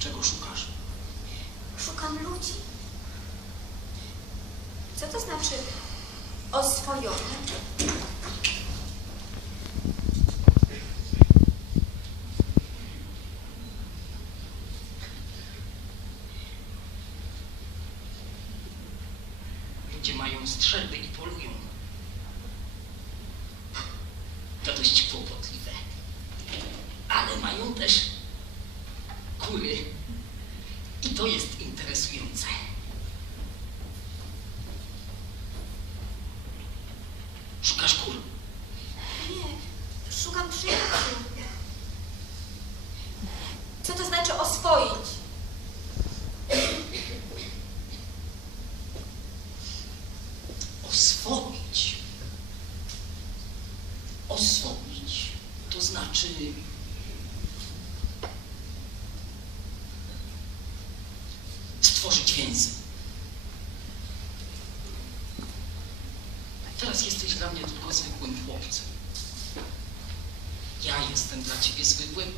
Czego szukasz? Szukam ludzi. Co to znaczy oswojony? Ludzie mają strzelby i polują. To dość kłopotliwe. Ale mają też kury. I to jest interesujące. Szukasz kur. Nie, szukam przyjaciół. Co to znaczy oswoić? Oswoić. Oswoić. To znaczy... Stworzyć więzy. Teraz jesteś dla mnie tylko zwykłym chłopcem. Ja jestem dla ciebie zwykłym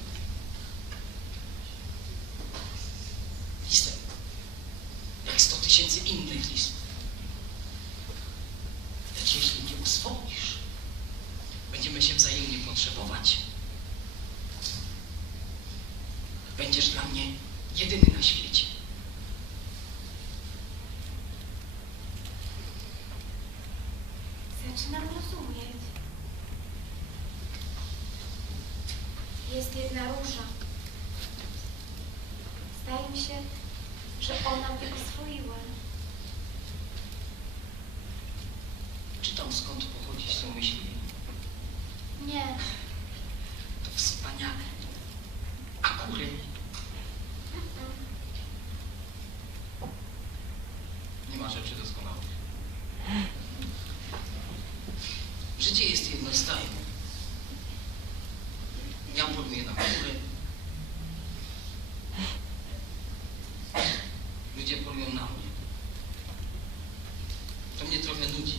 listem. Jak sto tysięcy innych listów. Lecz jeśli mnie uswoisz, będziemy się wzajemnie potrzebować. Będziesz dla mnie jedyny na świecie. Zaczynam rozumieć. Jest jedna róża. Zdaje mi się, że ona mnie oswoiła. Czytam skąd pochodzić są myśli. Nie, To wspaniale. A kury? Nie ma rzeczy doskonałych. Życie jest jednostajne. Ja poluję na kury. Ludzie polują na mnie. To mnie trochę nudzi.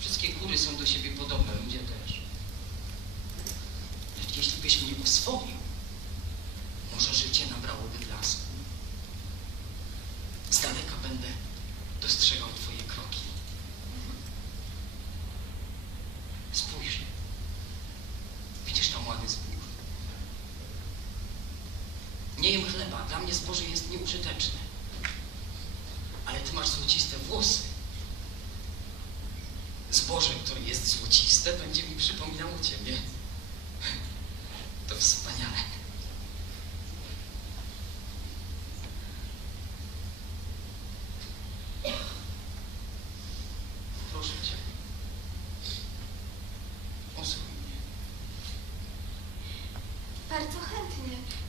Wszystkie kury są do siebie podobne, ludzie też. Lecz jeśli byś mnie oswoił, może życie nabrałoby blasku. Z daleka będę dostrzegał Nie jem chleba, dla mnie zboże jest nieużyteczne. Ale Ty masz złociste włosy. Zboże, które jest złociste, będzie mi przypominało Ciebie. To wspaniale. Proszę Cię. Osłuchaj mnie. bardzo chętnie.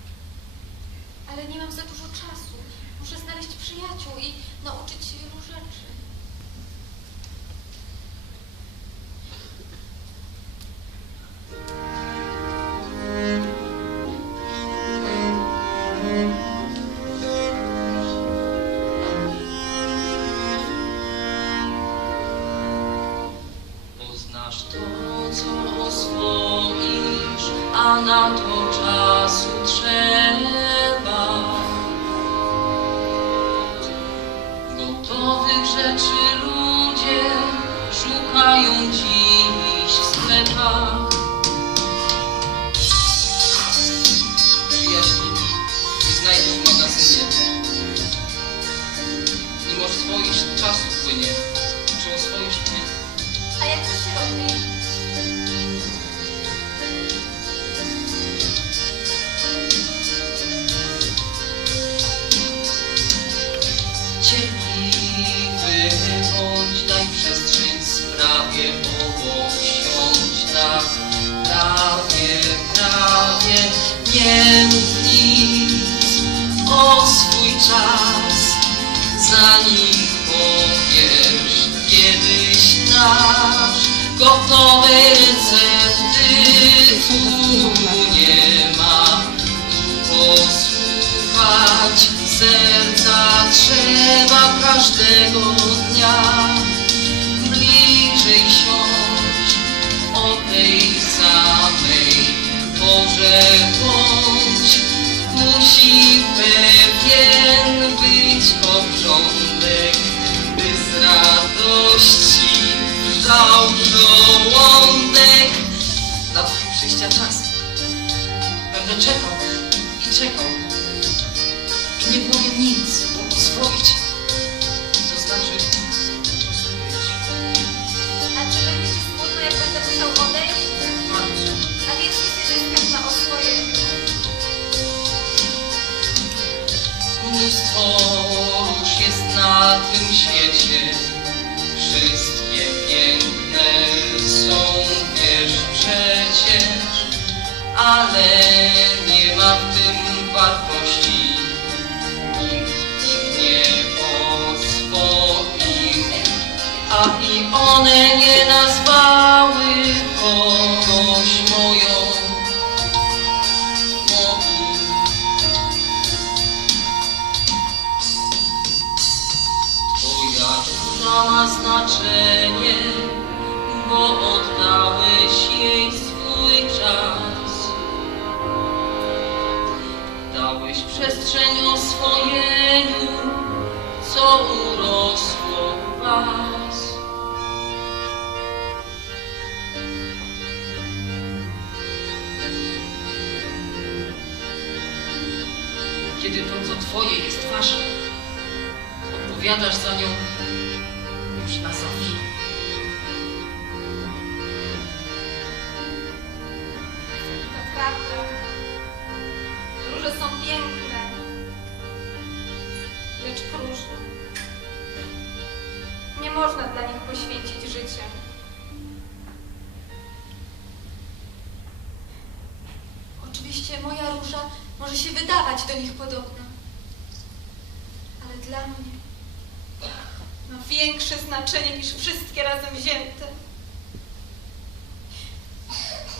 Ale nie mam za dużo czasu. Muszę znaleźć przyjaciół i nauczyć się wielu rzeczy. Poznasz to, co oswoisz, a na to czasu trzeba. Szukają dziś w sklepach. Przyjaźni nie znajdziesz w magazynie. Mimo swoich czasu płynie, czy oswoisz mnie? A jak to się robi? czas, zanim powiesz kiedyś nasz, gotowe recepty tu nie ma. Posłuchać serca trzeba każdego dnia. Wrzał żołądek. Na twój przyjścia czas. Będę czekał i czekał. I nie powiem nic, bo pozwolić. To znaczy. A czy będzie ci smutno, jak będę musiał odejść? A więc nie zyskać na oswojenie. Mnóstwo róż jest na tym świecie. Ale nie ma w tym wartości. Przestrzeń oswojeniu, co urosło w was. Kiedy to, co twoje jest wasze, odpowiadasz za nią lecz próżne. Nie można dla nich poświęcić życia. Oczywiście moja róża może się wydawać do nich podobna, ale dla mnie ma większe znaczenie niż wszystkie razem wzięte.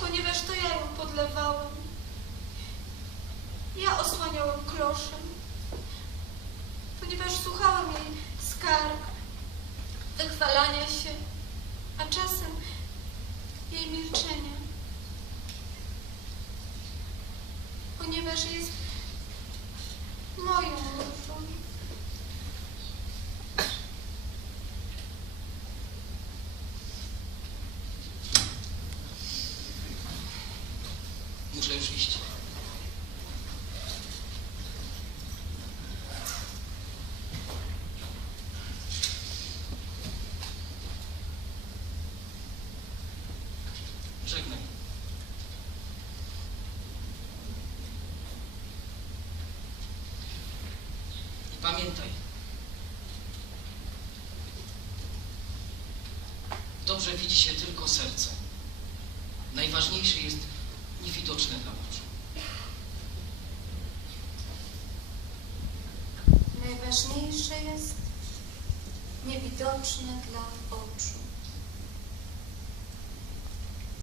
Ponieważ to ja ją podlewałem. Ja osłaniałem kloszem. Ponieważ jest moją różą. Muszę już iść. Żegnaj. I pamiętaj. Dobrze widzi się tylko serce. Najważniejsze jest niewidoczne dla oczu. Najważniejsze jest niewidoczne dla oczu.